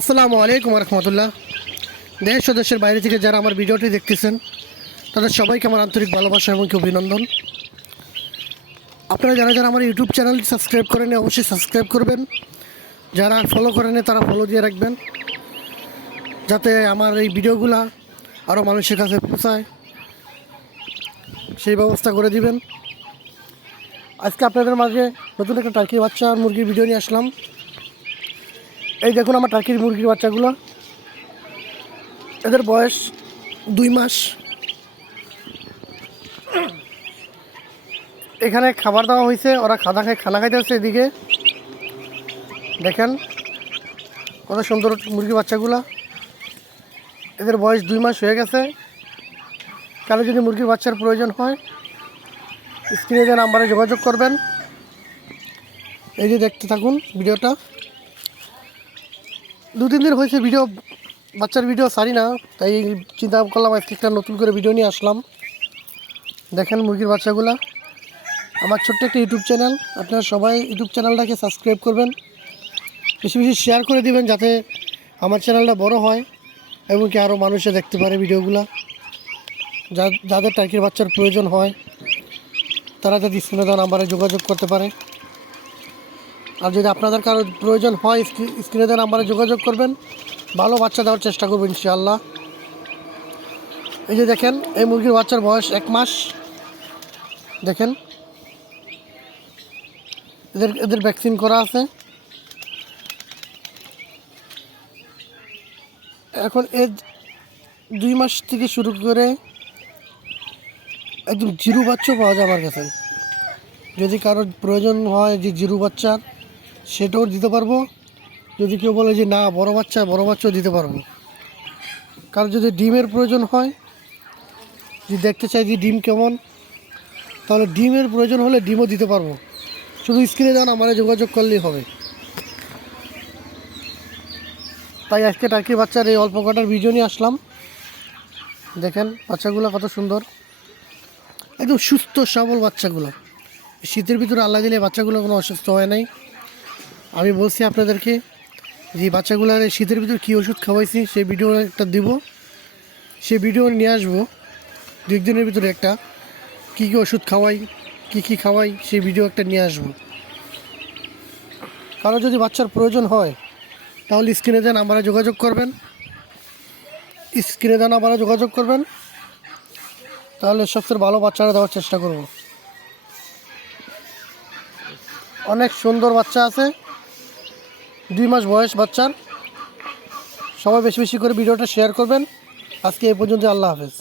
আসসালামু আলাইকুম রহমতুল্লাহ। দেশ ও দেশের বাইরে থেকে যারা আমার ভিডিওটি দেখতেছেন তাদের সবাইকে আমার আন্তরিক ভালোবাসা এবং অভিনন্দন। আপনারা যারা যারা আমার ইউটিউব চ্যানেলটি সাবস্ক্রাইব করেন অবশ্যই সাবস্ক্রাইব করবেন, যারা ফলো করেন তারা ফলো দিয়ে রাখবেন যাতে আমার এই ভিডিওগুলো আরও মানুষের কাছে পৌঁছায়, সেই ব্যবস্থা করে দিবেন। আজকে আপনাদের মাঝে নতুন একটা টার্কির বাচ্চা আর মুরগির ভিডিও নিয়ে আসলাম। এই দেখুন আমার টার্কির মুরগির বাচ্চাগুলো, এদের বয়স 2 মাস। এখানে খাবার দেওয়া হয়েছে, ওরা খানা খাইতে হচ্ছে। এদিকে দেখেন কত সুন্দর মুরগির বাচ্চাগুলো, এদের বয়স 2 মাস হয়ে গেছে। কারো যদি মুরগির বাচ্চার প্রয়োজন হয় স্ক্রিনে যে নাম্বারে যোগাযোগ করবেন। এই যে দেখতে থাকুন ভিডিওটা। 2-3 দিন হয়েছে বাচ্চার ভিডিও সারি না, তাই চিন্তা করলাম আজকে একটা নতুন করে ভিডিও নিয়ে আসলাম। দেখেন মুরগির বাচ্চাগুলা। আমার ছোট্ট একটা ইউটিউব চ্যানেল, আপনারা সবাই ইউটিউব চ্যানেলটাকে সাবস্ক্রাইব করবেন, বেশি বেশি শেয়ার করে দিবেন যাতে আমার চ্যানেলটা বড় হয় এবং কি আরও মানুষে দেখতে পারে ভিডিওগুলো। যাদের টার্কির বাচ্চার প্রয়োজন হয় তারা যাতে স্ক্রিনে দেওয়া নাম্বারে যোগাযোগ করতে পারে। আর যদি আপনাদের কারো প্রয়োজন হয় স্ক্রিনে দেওয়া নাম্বারে যোগাযোগ করবেন, ভালো বাচ্চা দেওয়ার চেষ্টা করবেন ইনশাআল্লাহ। এই যে দেখেন এই মুরগির বাচ্চার বয়স 1 মাস। দেখেন এদের ভ্যাকসিন করা আছে। এখন এর 2 মাস থেকে শুরু করে একদম জিরো বাচ্চাও পাওয়া যায় আমার কাছে। যদি কারোর প্রয়োজন হয় যে জিরো বাচ্চার, সেটাও দিতে পারবো। যদি কেউ বলে যে না বড় বাচ্চাও দিতে পারবো। কারো যদি ডিমের প্রয়োজন হয়, যদি দেখতে চাই যে ডিম কেমন, তাহলে ডিমের প্রয়োজন হলে ডিমও দিতে পারবো। শুধু স্ক্রিনে দেন আমার যোগাযোগ করলেই হবে। তাই আজকে টার্কি বাচ্চার এই অল্প কটার ভিডিও নিয়ে আসলাম। দেখেন বাচ্চাগুলো কত সুন্দর, একদম সুস্থ সবল বাচ্চাগুলো। শীতের ভিতরে আল্লাহ দিলে বাচ্চাগুলো কোনো অসুস্থ হয় নাই। আমি বলছি আপনাদেরকে যে বাচ্চাগুলোর শীতের ভিতরে কী ওষুধ খাওয়াইছি সেই ভিডিও একটা দিব, সেই ভিডিও নিয়ে আসবো 2 দিনের ভিতরে। একটা কী ওষুধ খাওয়াই, কী খাওয়াই সেই ভিডিও একটা নিয়ে আসবো। কারো যদি বাচ্চার প্রয়োজন হয় তাহলে স্ক্রিনে দেন নাম্বারে যোগাযোগ করবেন, তাহলে সবচেয়ে ভালো বাচ্চারা দেওয়ার চেষ্টা করব। অনেক সুন্দর বাচ্চা আছে, 2 মাস বয়স বাচ্চার। সবাই বেশি বেশি করে ভিডিওটা শেয়ার করবেন। আজকে এই পর্যন্ত, আল্লাহ হাফেজ।